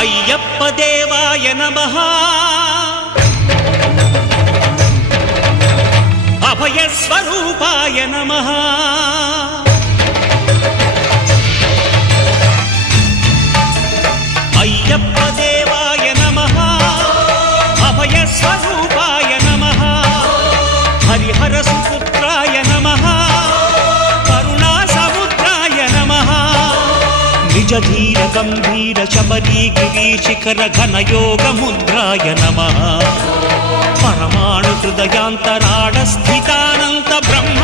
అయ్యప్ప దేవాయ నమః అభయ స్వరూపాయ నమః అయ్యప్ప దేవాయ నమః అభయ స్వరూపాయ నమః హరిహర సుపుత్రాయ నమః కరుణా సముద్రాయ నమః నిజ ధీర గంభీర శబరీ గిరి శిఖర ఘన యోగ ముద్రాయ నమః పరమాణు హృదయాంతరాళ స్థితానంత బ్రహ్మ